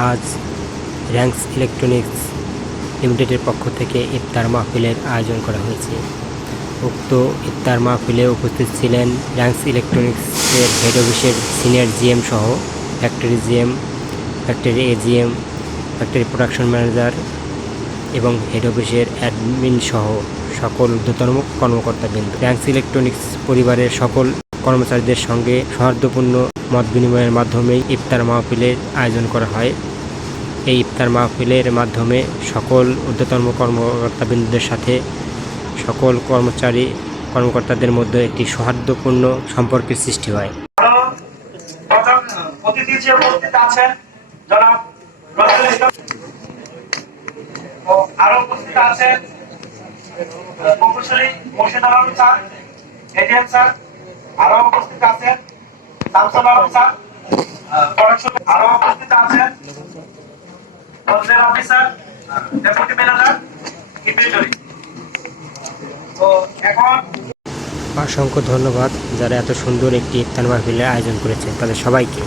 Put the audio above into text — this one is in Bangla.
আজ র্যাঙ্কস ইলেকট্রনিক্স লিমিটেডের পক্ষ থেকে ইফতার মাহফিলের আয়োজন করা হয়েছে। উক্ত ইফতার মাহফিলে উপস্থিত ছিলেন র্যাঙ্কস ইলেকট্রনিক্সের হেড অফিসের সিনিয়র জিএম সহ factory GM, factory AGM, factory production manager এবং হেড অফিসের অ্যাডমিন সহ সকল ঊর্ধ্বতন কর্মকর্তাবৃন্দ। র্যাঙ্কস ইলেকট্রনিক্স পরিবারের সকল কর্মচারীদের সঙ্গে সৌহার্দ্যপূর্ণ মত বিনিময়ের মাধ্যমেই ইফতার মাহফিলের আয়োজন করা হয়। এই ইফতার মাহফিলের মাধ্যমে সকল ঊর্ধ্বতন কর্মকর্তাবৃন্দদের সাথে সকল কর্মচারী, কর্মকর্তাদের মধ্যে একটি সৌহার্দ্যপূর্ণ সম্পর্কের সৃষ্টি হয়। আছেন আছেন স্যার আরও উপস্থিত আছেন? আলম স্যার? আরও উপস্থিত আছেন? অসংখ্য ধন্যবাদ যারা এত সুন্দর একটি ইফতার মাহফিলের আয়োজন করেছেন তাদের সবাইকে।